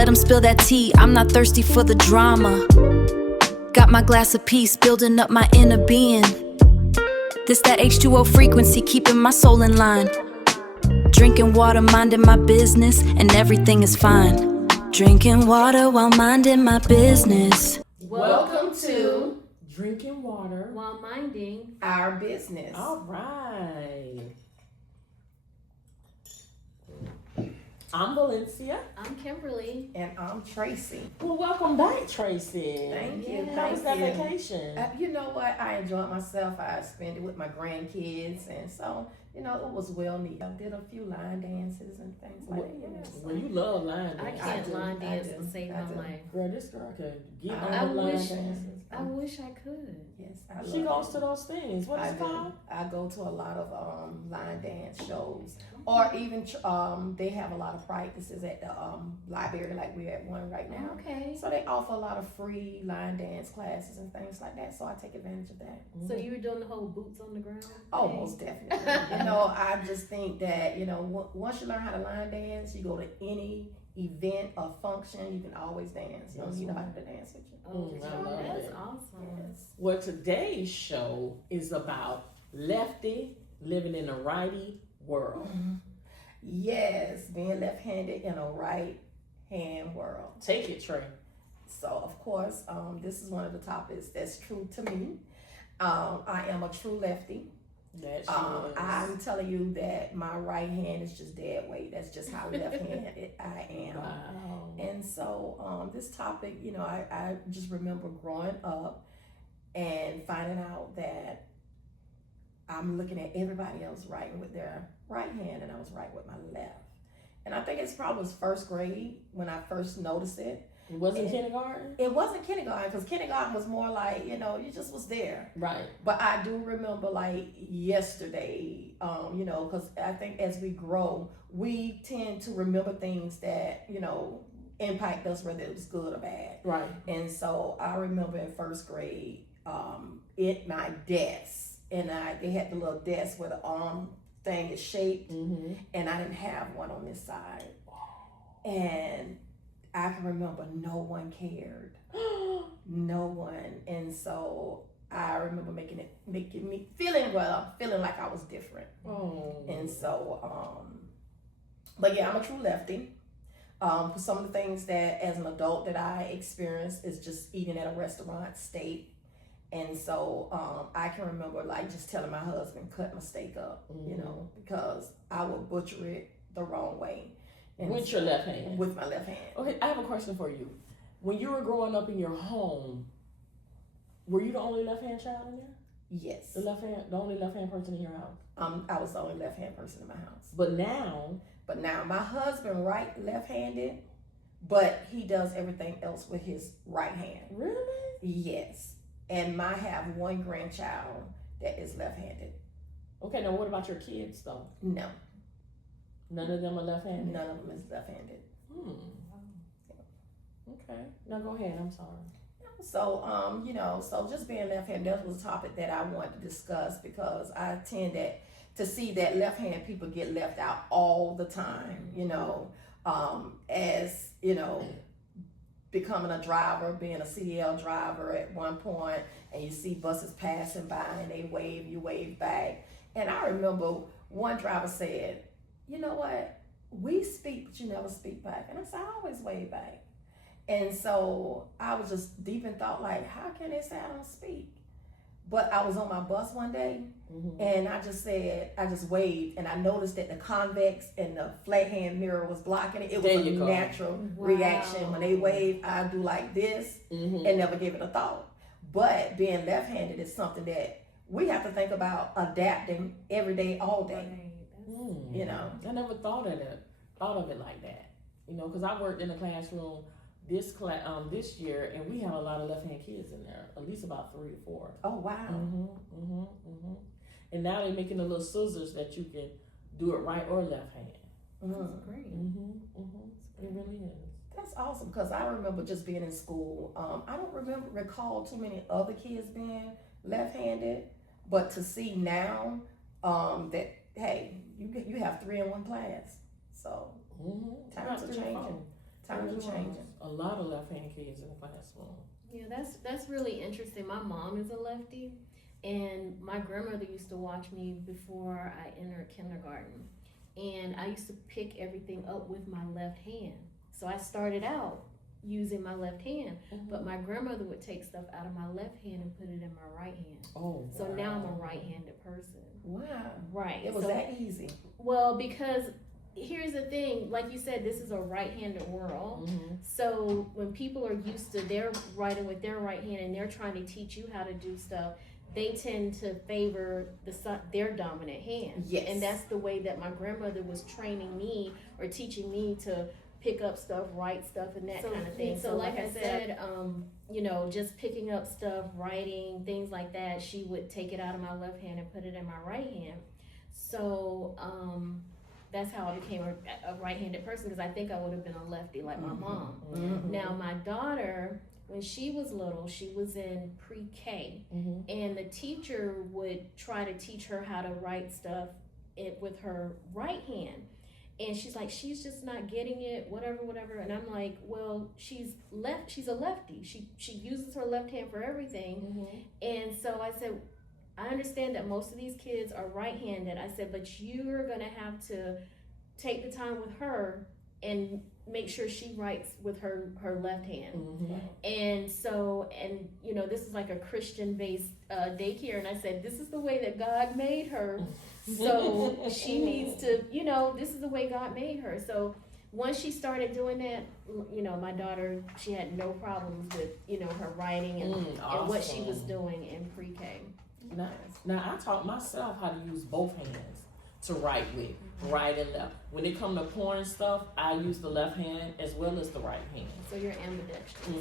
let them spill that tea. I'm not thirsty for the drama. Got my glass of peace, building up my inner being. This that H2O frequency, keeping my soul in line. Drinking water, minding my business, and everything is fine. Drinking water while minding my business. Welcome to Drinking Water While Minding Our Business. All right. I'm Valencia. I'm Kimberly. And I'm Tracy. Well, welcome back, Tracy. Thank you. How was that Thank you. vacation? You know what? I enjoyed myself. I spent it with my grandkids, and so, you know, it was well needed. I did a few line dances and things like that. Yeah, so. Well, you love line I dance. can't do, line I dance do, to save I my do. life. Girl, this girl can get I on the line wish- dances. I wish I could. Yes, I love She goes it. to those things. What is I it do. called? I go to a lot of line dance shows, or even they have a lot of practices at the library, like we're at one right now. Okay. So they offer a lot of free line dance classes and things like that. So I take advantage of that. So you were doing the whole boots on the ground? Oh, thing? most definitely. You know, I just think that, you know, once you learn how to line dance, you go to any event or function, you can always dance. You don't need nobody to dance with you. Oh, I love that's it. awesome. Yes. Well, today's show is about lefty living in a righty world. Yes, being left-handed in a right-hand world. Take it, Trey. So, of course, this is one of the topics that's true to me. I am a true lefty. That she is. I'm telling you that my right hand is just dead weight. That's just how left-handed I am. Wow. And so this topic, you know, I just remember growing up and finding out that I'm looking at everybody else writing with their right hand and I was writing with my left. And I think it's probably was first grade when I first noticed it. It wasn't kindergarten? It wasn't kindergarten because kindergarten was more like, you know, you just was there. Right. But I do remember like yesterday, you know, because I think as we grow, we tend to remember things that, you know, impact us, whether it was good or bad. Right. And so I remember in first grade, at my desk, and they had the little desk where the arm thing is shaped, Mm-hmm. and I didn't have one on this side. And I can remember no one cared. No one. And so I remember making me feeling like I was different. Oh. And so, but yeah, I'm a true lefty. Some of the things that as an adult that I experienced is just eating at a restaurant, steak. And so I can remember like just telling my husband, cut my steak up, you know, because I would butcher it the wrong way. And With your left hand? With my left hand. Okay, I have a question for you. When you were growing up in your home, were you the only left-hand child in there? Yes. The only left-hand person in your house? I was the only left-hand person in my house. But now my husband left-handed, but he does everything else with his right hand. Really? Yes. And I have one grandchild that is left-handed. Okay, now what about your kids though? No. None of them are left-handed? None of them is left-handed. Okay. Now go ahead, I'm sorry. So, you know, so just being left-handed, that was a topic that I wanted to discuss because I tend to see that left-handed people get left out all the time, you know, as, you know, becoming a driver, being a CDL driver at one point, and you see buses passing by and they wave, you wave back. And I remember one driver said, you know what, we speak, but you never speak back. And I said, I always wave back. And so I was just deep in thought, like, how can they say I don't speak? But I was on my bus one day, and I just waved, and I noticed that the convex and the flat hand mirror was blocking it. It was a natural reaction. When they wave, I do like this and never give it a thought. But being left-handed is something that we have to think about adapting every day, all day. You know, I never thought of it like that. You know, because I worked in a classroom this year, and we have a lot of left-hand kids in there, at least about 3 to 4. Oh wow. And now they're making the little scissors that you can do it right or left hand. That's great. It really is. That's awesome because I remember just being in school. I don't recall too many other kids being left-handed, but to see now that hey, you have 3 in one class, so times are changing. Times are changing. A lot of left-hand kids in the classroom. Yeah, that's really interesting. My mom is a lefty, and my grandmother used to watch me before I entered kindergarten, and I used to pick everything up with my left hand. So I started out using my left hand, but my grandmother would take stuff out of my left hand and put it in my right hand. Oh, So now I'm a right-handed person. Wow. Right. It was so, that easy. well, because here's the thing, like you said, this is a right-handed world. So when people are used to their writing with their right hand and they're trying to teach you how to do stuff, they tend to favor their dominant hand. Yes. And that's the way that my grandmother was training me or teaching me to pick up stuff, write stuff, and that kind of thing. So like I said, you know, just picking up stuff, writing, things like that, she would take it out of my left hand and put it in my right hand. So that's how I became a right-handed person, because I think I would have been a lefty like my mom. Now my daughter, when she was little, she was in pre-K, and the teacher would try to teach her how to write stuff with her right hand. And she's like, she's just not getting it, whatever. And I'm like, well, she's a lefty. She uses her left hand for everything. And so I said, I understand that most of these kids are right-handed. I said, but you're gonna have to take the time with her and make sure she writes with her left hand. And so, and you know, this is like a Christian-based daycare, and I said, this is the way that God made her. So she needs to, you know, this is the way God made her. So once she started doing that, you know, my daughter, she had no problems with, you know, her writing and what she was doing in pre-K. Now I taught myself how to use both hands to write with, right and left. When it come to pouring stuff, I use the left hand as well as the right hand. So you're ambidextrous.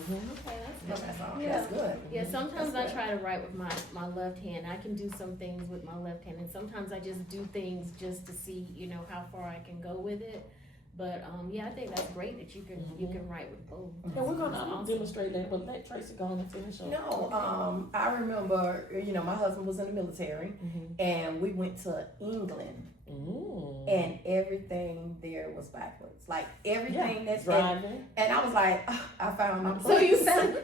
Okay, that's good. That's good. Yeah, sometimes That's I try to write with my left hand. I can do some things with my left hand, and sometimes I just do things just to see, you know, how far I can go with it. But yeah, I think that's great that you can write with both. And we're gonna demonstrate that, but let Tracy go on and finish up. No, I remember, you know, my husband was in the military, and we went to England, and everything there was backwards. Like everything that's driving. And I was like, I found my So place.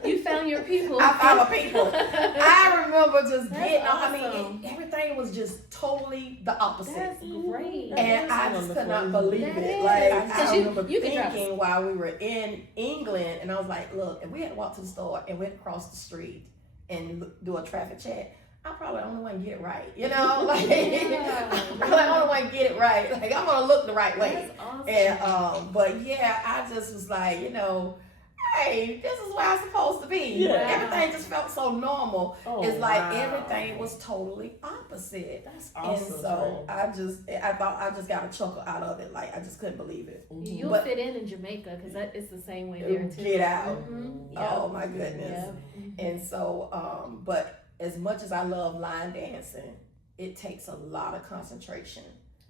you found your people. I found my people. I remember just getting awesome. I mean, everything was just totally the opposite. That's great. And I just could not believe That it. is. Like, 'Cause I you remember could drive. thinking while we were in England, and I was like, look, if we had to walk to the store and we had to cross the street and do a traffic check, I'm probably the only one to get it right. You know? Like, I'm probably the only one to get it right. Like, I'm going to look the right way. That's awesome. And, but yeah, I just was like, you know, hey, this is where I'm supposed to be. Yeah. Everything just felt so normal. Oh, It's like wow. everything was totally opposite. That's awesome. And so I thought I just got a chuckle out of it. Like I just couldn't believe it. You'll But- fit in Jamaica, because it's the same way there too. Get out. Yep. Oh my goodness. Yep. And so, but as much as I love line dancing, it takes a lot of concentration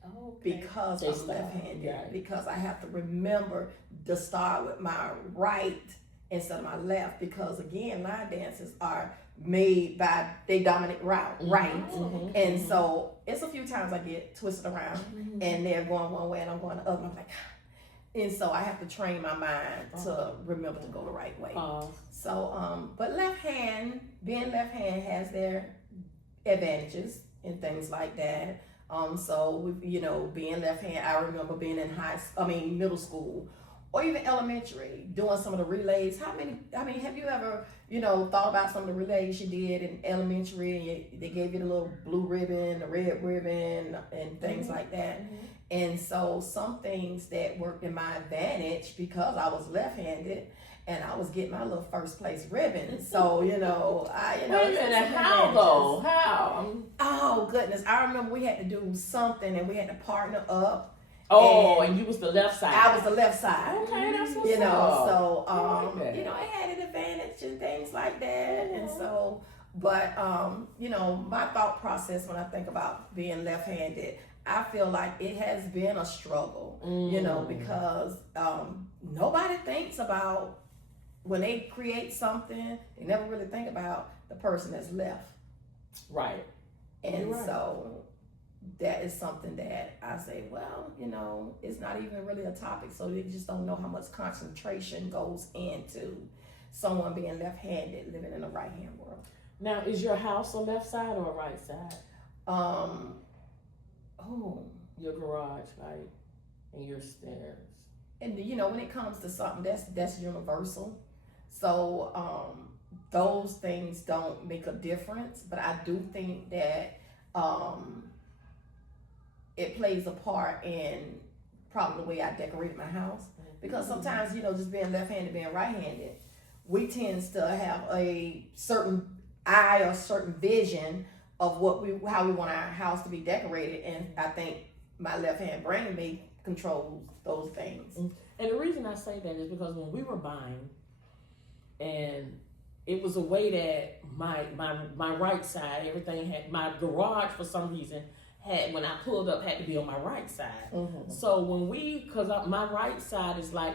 Oh, okay. because They I'm start, left-handed. right. Because I have to remember to start with my right instead of my left. Because again, line dances are made by they dominant right. And so it's a few times I get twisted around and they're going one way and I'm going the other. I'm like, and so I have to train my mind to remember to go the right way. So, but being left hand has their advantages and things like that. So you know, being left hand, I remember being in middle school or even elementary, doing some of the relays. Have you ever, you know, thought about some of the relays you did in elementary and they gave you the little blue ribbon, the red ribbon and things like that. And so some things that worked in my advantage because I was left-handed and I was getting my little first place ribbon. So, you know, Wait a minute, how though? How? Oh goodness. I remember we had to do something and we had to partner up. And you was the left side. I was the left side. Okay, that's what's You know, up. so I like that. you know, it had an advantage and things like that. And so, but you know, my thought process when I think about being left-handed, I feel like it has been a struggle, you know, because nobody thinks about when they create something, they never really think about the person that's left. Right. And You're right. so that is something that I say, well, it's not even really a topic, so they just don't know how much concentration goes into someone being left-handed living in a right-hand world. Now, is your house a left side or a right side? Your garage, right, and your stairs. And when it comes to something that's universal, so those things don't make a difference. But I do think that it plays a part in probably the way I decorated my house, because sometimes just being left-handed, being right-handed, we tend to have a certain eye or certain vision of how we want our house to be decorated, and I think my left-hand brain may control those things. And the reason I say that is because when we were buying, and it was a way that my right side, everything had, my garage for some reason when I pulled up, had to be on my right side. Mm-hmm. So because my right side is like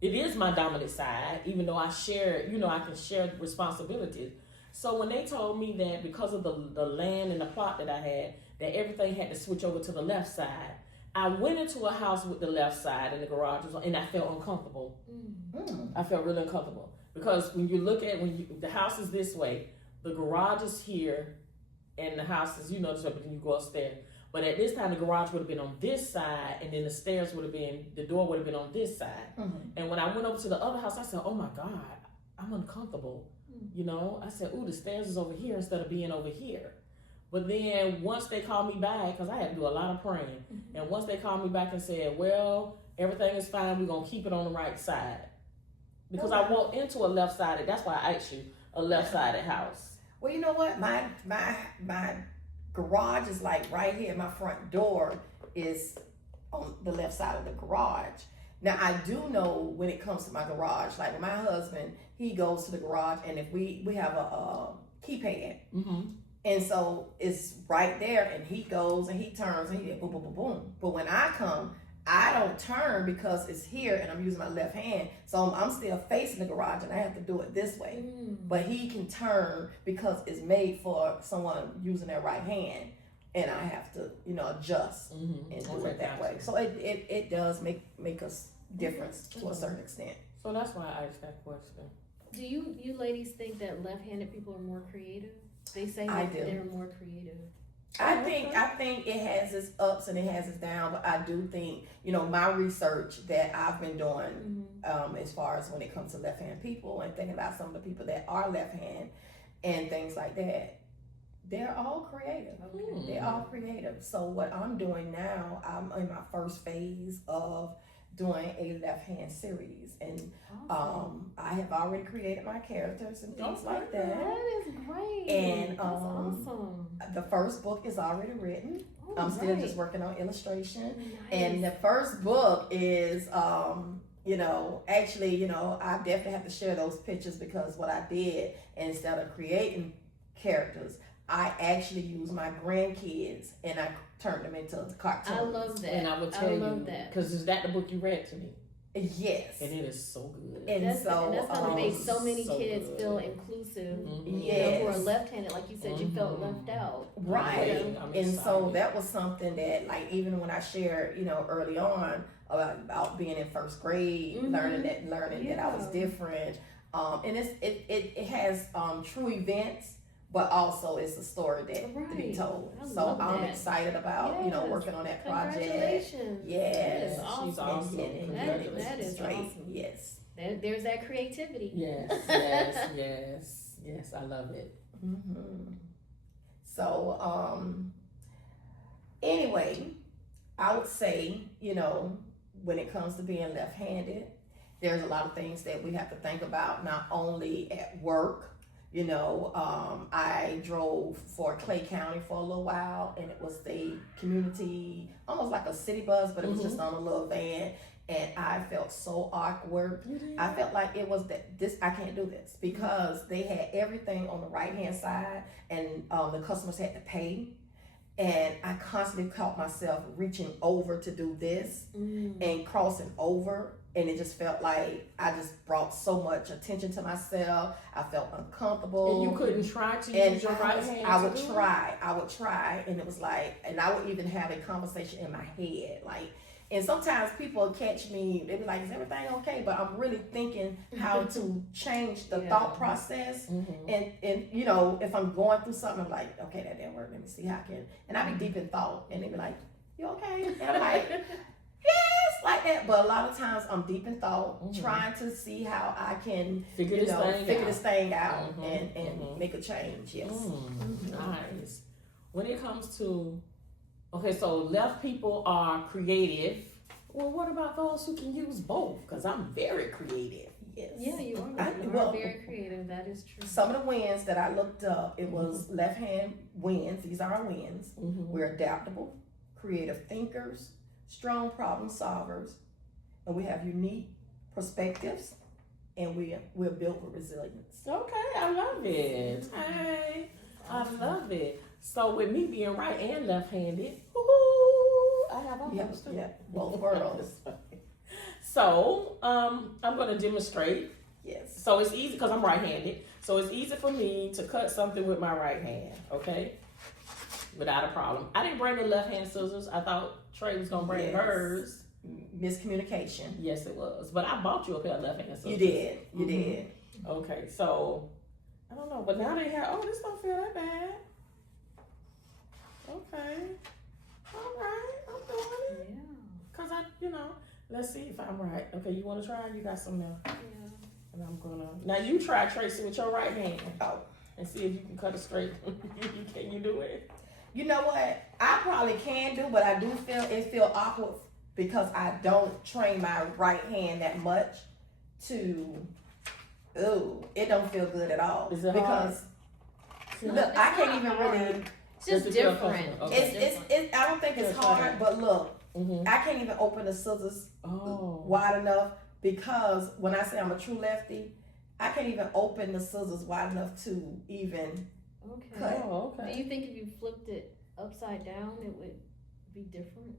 it is my dominant side, even though I share, I can share responsibilities. So when they told me that because of the land and the plot that I had, that everything had to switch over to the left side, I went into a house with the left side and the garage was, and I felt uncomfortable. I felt really uncomfortable because when you look at the house is this way, the garage is here, and the house is this way, but then you go upstairs. But at this time, the garage would have been on this side, and then the door would have been on this side. Mm-hmm. And when I went over to the other house, I said, "Oh my God, I'm uncomfortable." I said, "Ooh, the stairs is over here instead of being over here." But then once they called me back, because I had to do a lot of praying, and once they called me back and said, "Well, everything is fine, we're gonna keep it on the right side," because I walked into a left-sided. That's why I asked you a left-sided house. Well, you know what? My garage is like right here. My front door is on the left side of the garage. Now, I do know when it comes to my garage, like with my husband, he goes to the garage, and if we have a keypad, and so it's right there, and he goes and he turns and he boom, boom, boom, boom. But when I come, I don't turn because it's here and I'm using my left hand. So I'm still facing the garage and I have to do it this way. But he can turn because it's made for someone using their right hand. And I have to, adjust and do it that way. So it does make us difference to a certain extent. So that's why I asked that question. Do you ladies think that left-handed people are more creative? They say that they're more creative. I think it has its ups and it has its downs, but I do think, my research that I've been doing as far as when it comes to left-hand people and thinking about some of the people that are left-hand and things like that, they're all creative. They're all creative. So what I'm doing now, I'm in my first phase of doing a left-hand series, and I have already created my characters and things like that. That is great. And that's awesome. The first book is already written. I'm still just working on illustration. Nice. And the first book is actually, I definitely have to share those pictures, because what I did, instead of creating characters, I actually used my grandkids and I turned them into cartoons. I love that. And I will tell you, because is that the book you read to me? Yes. And it is so good. And that's going to make so many so kids good. feel inclusive. Yes. Who are left-handed, like you said, you felt left out. Right. I'm And excited. so that was something that, like, even when I shared, early on about being in first grade, learning that I was different. And it has true events, but also it's a story to be told. So I'm excited about working on that project. Congratulations. Yes. That is awesome. She's awesome. That is straight. awesome. Yes. There's that creativity. Yes, I love it. So anyway, I would say, when it comes to being left-handed, there's a lot of things that we have to think about, not only at work. I drove for Clay County for a little while, and it was the community, almost like a city bus, but it was just on a little van, and I felt so awkward. I felt like it was I can't do this, because they had everything on the right-hand side, and the customers had to pay. And I constantly caught myself reaching over to do this and crossing over and it just felt like I just brought so much attention to myself. I felt uncomfortable. And you couldn't try to And use your right hand. I would to do it? I would try, and it was like, and I would even have a conversation in my head, like, and sometimes people catch me, they be like, is everything okay? But I'm really thinking how to change the Yeah. thought process. Mhm. And you know, if I'm going through something, I'm like, okay, that didn't work, let me see how I can, and I be deep in thought, and they be like, you okay? And I'm like, yes, like that. But a lot of times I'm deep in thought, Mhm. trying to see how I can, Figure you this know, thing figure out. this thing out Mhm, and mhm. make a change. Yes. Nice. When it comes to, okay, so left people are creative. Well, what about those who can use both? Because I'm very creative. Yes. Yeah, you are. Well, very creative. That is true. some of the wins that I looked up, it was left hand wins. These are our wins. Mm-hmm. We're adaptable, creative thinkers, strong problem solvers, and we have unique perspectives, and we're built with resilience. Okay, I love it. Hey, I love it. So with me being right and left-handed, woohoo, I have all Yeah, those too. yeah, both worlds. So I'm going to demonstrate. Yes. So it's easy because I'm right-handed. So it's easy for me to cut something with my right hand, okay? Without a problem. I didn't bring the left-hand scissors. I thought Trey was going to bring Yes. hers. Miscommunication. Yes, it was. But I bought you a pair of left-hand scissors. You did. You Mhm. did. Okay, so I don't know. But now they have, oh, this don't feel that bad. Okay. All right. I'm doing it. Yeah. Because let's see if I'm right. Okay, you want to try? You got some now. Yeah. And I'm going to. Now you try, Tracy, with your right hand. Oh. And see if you can cut it straight. Can you do it? You know what? I probably can do, but I do feel awkward because I don't train my right hand that much to. Ooh, it don't feel good at all. Is it because No, look, it's I can't not even hard. really. It's just Does it feel different. comfortable? Okay. It's I don't think it's Just try hard, it. but look, Mm-hmm. I can't even open the scissors Oh. wide enough because when I say I'm a true lefty, I can't even open the scissors wide enough to even. Okay. Cut. Oh, Do okay. you think if you flipped it upside down, it would be different?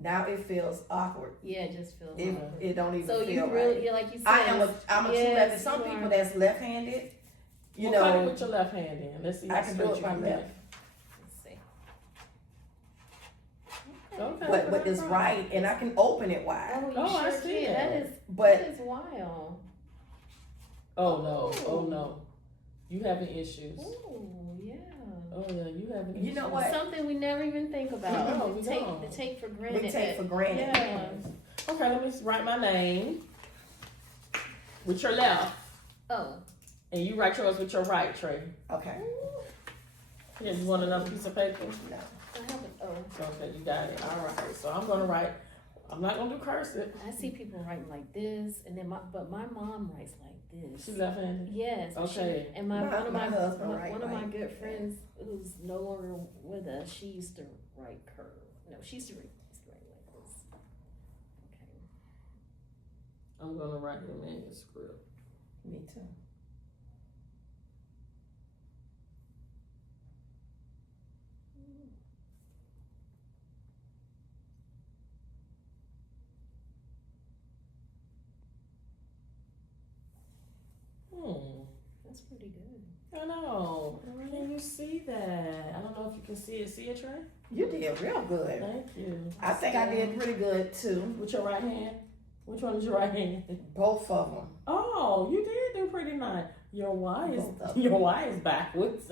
Now it feels awkward. Yeah, it just feels It, awkward. it don't even So feel you right. really, yeah, like you said, I'm a true yes, lefty. Some you people are. that's left-handed, you Well, cut it know, with your left hand then. Let's see I how can straight do it you with my can get left. it. Let's see. Okay. but it's right, and I can open it wide. Oh, you Oh, I sure see can. that. That But is wild. Oh no! Oh Oh. no! You having issues? Oh yeah. Oh yeah, you having issues. You know what? Something we never even think about. No, we don't. To take for granted. we take for granted. Yeah. Okay, let me write my name with your left, Oh. and you write yours with your right, Trey. Okay. Yeah, you want another piece of paper? No. I haven't. Oh. Okay, you got it. All right. So I'm gonna write. I'm not gonna do cursive. I see people writing like this, and then but my mom writes like this. She left-handed. Yes. Okay. And My one of my husband one write of my like good that. friends who's no longer with us, she used to write curve. No, she used to write like this. Okay. I'm gonna write the manuscript. Me too. That's pretty good. I know. Can you see that? I don't know if you can see it. See it, Trey? You did real good. Thank you. I think I did pretty good too. With your right hand? Which one is your right hand? Both of them. Oh, you did do pretty nice. Your Y Both is of your Y is backwards.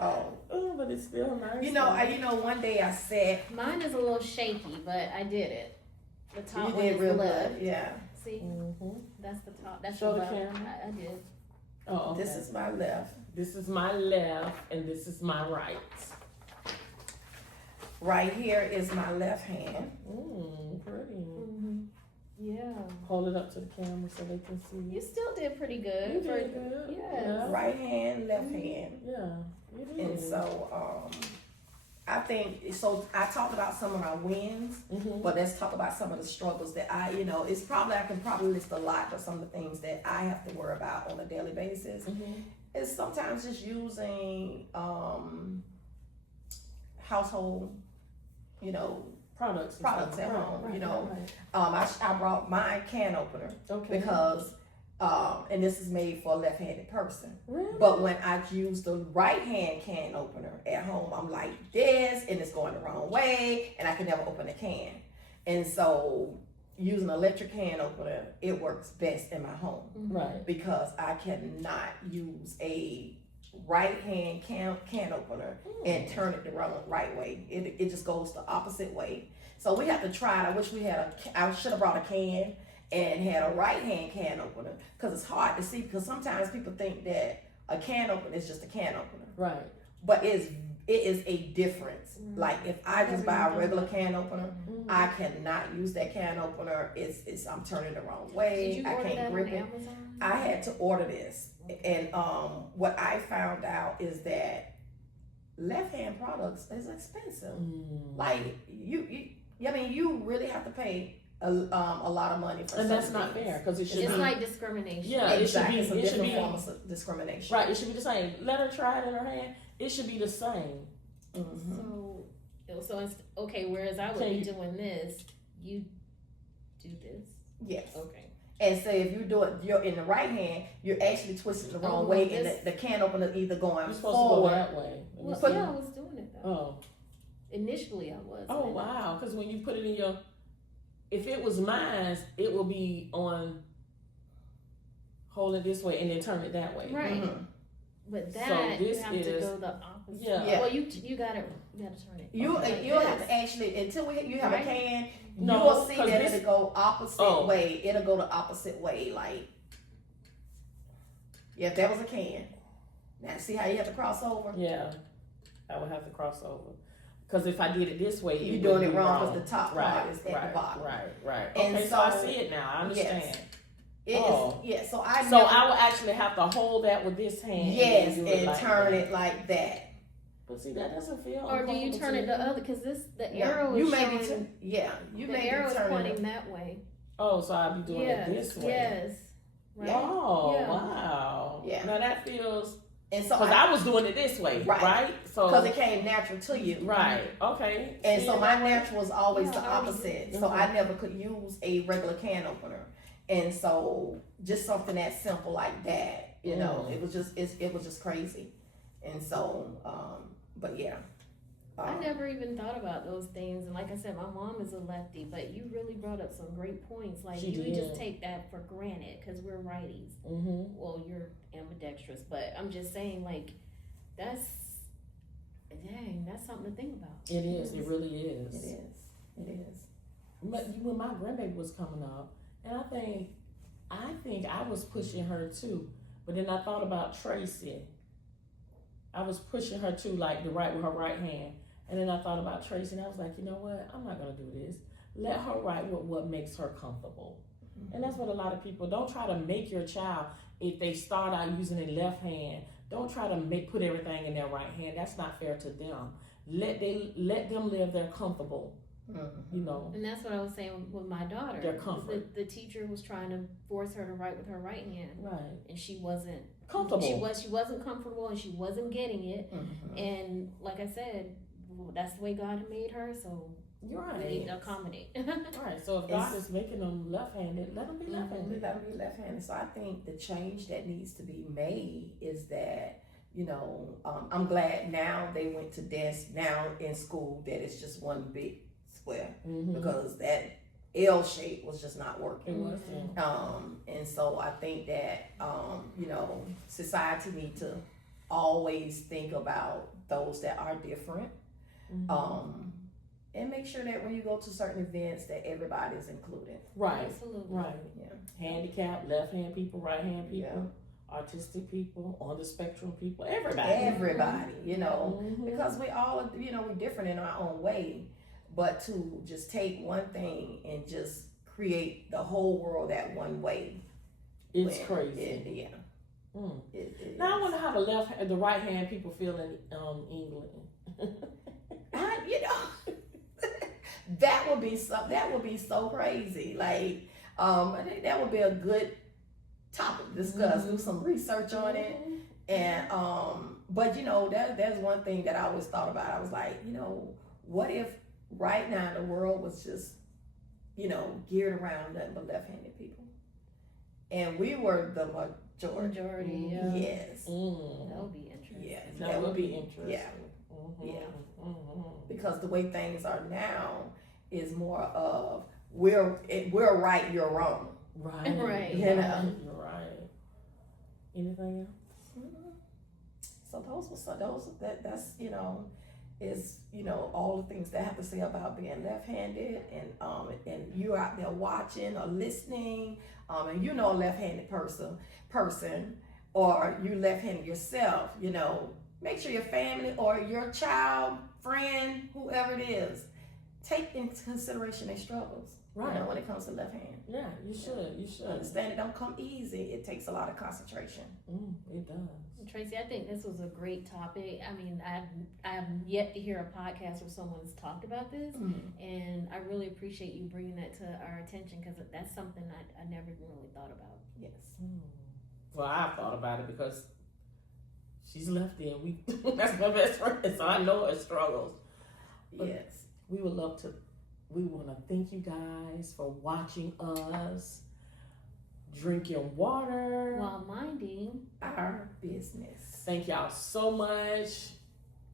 Oh. Oh, but it's still nice. You know, one day I said Mine is a little shaky, but I did it. The top you one did is real left. good. Yeah. See, Mm-hmm. that's the top. That's Show the the left. camera. I did. Oh, okay. This is my left. This is my left, and this is my right. Right here is my left hand. Pretty. Mm-hmm. Yeah. Hold it up to the camera so they can see. You still did pretty good. You did good. Yes. Yeah. Right hand, left hand. Yeah, you did. And so I think so I talked about some of my wins, Mm-hmm. but let's talk about some of the struggles that I I can probably list a lot, but some of the things that I have to worry about on a daily basis Mm-hmm. is sometimes just using household, products at home. Right, You know, right. I brought my can opener Okay. because, and this is made for a left-handed person. Really? But when I use the right-hand can opener at home, I'm like this, and it's going the wrong way, and I can never open a can. And so, using electric can opener, it works best in my home Right. because I cannot use a right-hand can opener and turn it the right way. It just goes the opposite way. So we have to try it. I wish we had I should have brought a can and had a right-hand can opener because it's hard to see because sometimes people think that a can opener is just a can opener. Right. But it is a difference. Like if I just buy a regular can opener, I cannot use that can opener. It's I'm turning the wrong way. Did you I order can't that grip on it. Amazon? I had to order this, and what I found out is that left-hand products is expensive. Like I mean, you really have to pay a lot of money for. And that's some not things. fair because it should It's be like discrimination. Yeah, Exactly, it's a it should different be form of discrimination. right. It should be the same. Let her try it in her hand. It should be the same. So it's okay. Whereas I would Can be you- doing this, you do this. Yes. Okay. And so if you do it, you're in the right hand, you're actually twisting the wrong way, and the can opener either going You're supposed forward. to go that way. Well, But- yeah, I was doing it though. Oh. Initially, I was. Oh and then- wow! Because when you put it in your, if it was mine, it will be on. Hold it this way and then turn it that way. Right. Mhm. But So that you this have to is- go the opposite. Yeah. Well, you gotta turn it. You'll like have this. to actually until you have Right? a can. No, you will see 'cause that this- it'll go opposite Oh. way. It'll go the opposite way. Like, yeah, if that was a can. Now see how you have to cross over. Yeah, I would have to cross over. Because if I did it this way, You're it doing would it be wrong because the top right, part is at right, the bottom. Right. And Okay, so I so- see it now. I understand. Yes. It is. Oh. Yeah. So I. So never- I will actually have to hold that with this hand. Yes, and, and like turn that. it like that. But see, that doesn't feel. Or do you uncomfortable turn to it the me. other? Because the Yeah, arrow you is may be. showing. You The may be arrow is turning. pointing that way. Oh, so I'll be doing Yes. it this way. Yes. Right. Oh, Yeah. wow. Yeah. Now that feels. And so Because I was doing it this way, Right. right? So. because it came natural to you. Right. Okay. And See so it my that way? natural was always Yeah, the I already opposite. did. So I never could use a regular can opener. And so just something that simple like that, you know, it was just crazy. And so, but yeah. I never even thought about those things, and like I said, my mom is a lefty. But you really brought up some great points. Like She you did. just take that for granted because we're righties. Mm-hmm. Well, you're ambidextrous, but I'm just saying, like, that's something to think about. It is. It really is. It is. It is. But when my grandbaby was coming up, and I think I was pushing her too. But then I thought about Tracy. I was pushing her too, like the right with her right hand. And then I thought about Tracy, and I was like, you know what? I'm not gonna do this. Let her write with what makes her comfortable. And that's what a lot of people don't try to make your child. If they start out using their left hand, don't try to put everything in their right hand. That's not fair to them. Let them live their comfortable. You know. And that's what I was saying with my daughter. Their comfort. The teacher was trying to force her to write with her right hand, Right. and she wasn't Comfortable. She wasn't comfortable, and she wasn't getting it. And like I said, that's the way God made her. So You're we need right. to accommodate. Right. So if God is making them left-handed, let them be left-handed. Let them be left-handed. So I think the change that needs to be made is that, you know, I'm glad now they went to desk now in school that it's just one big square Mm-hmm. because that L shape was just not working. It was. Yeah. And so I think that, you know, society needs to always think about those that are different. And make sure that when you go to certain events that everybody is included. Right. Absolutely. Right. Yeah. Handicapped, left-hand people, right-hand people, autistic people, on the spectrum people, everybody. Everybody, you know, Mhm. because we all, you know, we're different in our own way. But to just take one thing and just create the whole world that one way. It's when crazy. Yeah. Mm. It Now I is. wonder how the right hand people feel in England. You know, that would be so crazy. Like, I think that would be a good topic to discuss. Do some research on it. And but you know, there's one thing that I always thought about. I was like, you know, what if right now the world was just, geared around nothing but left-handed people. And we were the majority. Yeah. Yes. That would be interesting. Yeah. That would be interesting. Yeah. Because the way things are now is more of we're right, you're wrong. Right. Right. You know? You're right. Anything else? So that's is all the things that I have to say about being left-handed, and you out there watching or listening, and a left-handed person, or you left-handed yourself, make sure your family or your child, friend, whoever it is, take into consideration their struggles. Right. When it comes to left hand. Yeah, you should. Understand it don't come easy. It takes a lot of concentration. It does. Tracy, I think this was a great topic. I mean, I've yet to hear a podcast where someone's talked about this, and I really appreciate you bringing that to our attention, because that's something I never really thought about. Yes. Mm-hmm. Well, I've thought about it because she's lefty, and that's my best friend, so I know her struggles. But yes. We want to thank you guys for watching us, drinking water, while minding our business. Thank y'all so much.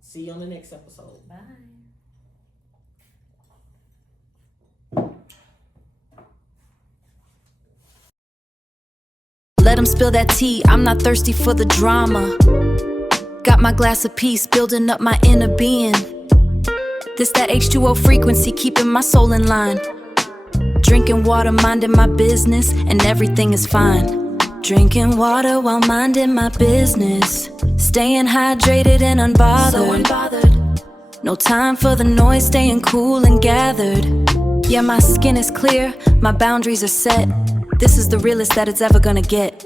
See you on the next episode. Bye. Let them spill that tea, I'm not thirsty for the drama. Got my glass of peace, building up my inner being. This that H2O frequency, keeping my soul in line. Drinking water, minding my business, and everything is fine. Drinking water while minding my business. Staying hydrated and unbothered. No time for the noise, staying cool and gathered. Yeah, my skin is clear, my boundaries are set. This is the realest that it's ever gonna get.